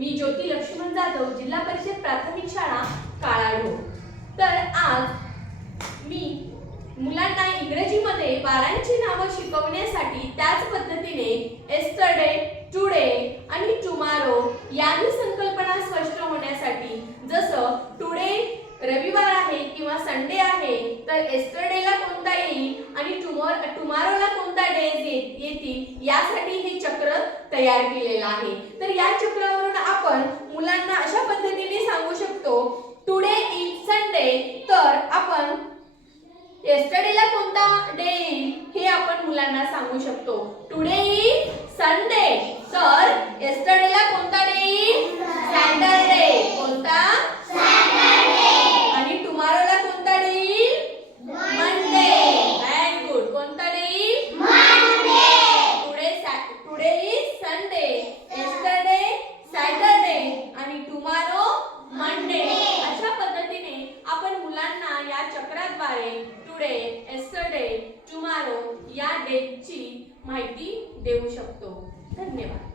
मी ज्योती लक्ष्मण जाधव, जिल्हा परिषद प्राथमिक शाळा काळाढोळ। तर आज मी मुलांना इंग्रजीमध्ये वारांची नावं शिकवण्यासाठी त्याच पद्धतीने येस्टरडे, टुडे आणि टुमारो यांनी संकल्पना स्पष्ट होण्यासाठी, जसं टुडे रविवार आहे किंवा संडे आहे तर येस्टरडेला कोणता येईल आणि टुमारोला कोणता डेज येतील यासाठी हे चक्र तयार केलेलं आहे। तर या चक्रावरून आपण मुलांना अशा पद्धतीने सांगू शकतो, टुडे इज संडे, तर आपण येस्टरडेला कोणता डे येईल हे आपण मुलांना सांगू शकतो। टुडे इज संडे, तर येस्टरडेला कोणता डे येईल? सॅटरडे। कोणता? सॅटरडे। आणि टुमारोला कोणता डे येईल? मंडे। Very good. कोणता डे येईल? Monday. Today is Sunday, yesterday Saturday आणि टुमारो मंडे। अशा पद्धतीने आपण मुलांना या चक्राद्वारे टुडे, येस्टरडे, टुमारो या डेटची माहिती देऊ शकतो। धन्यवाद।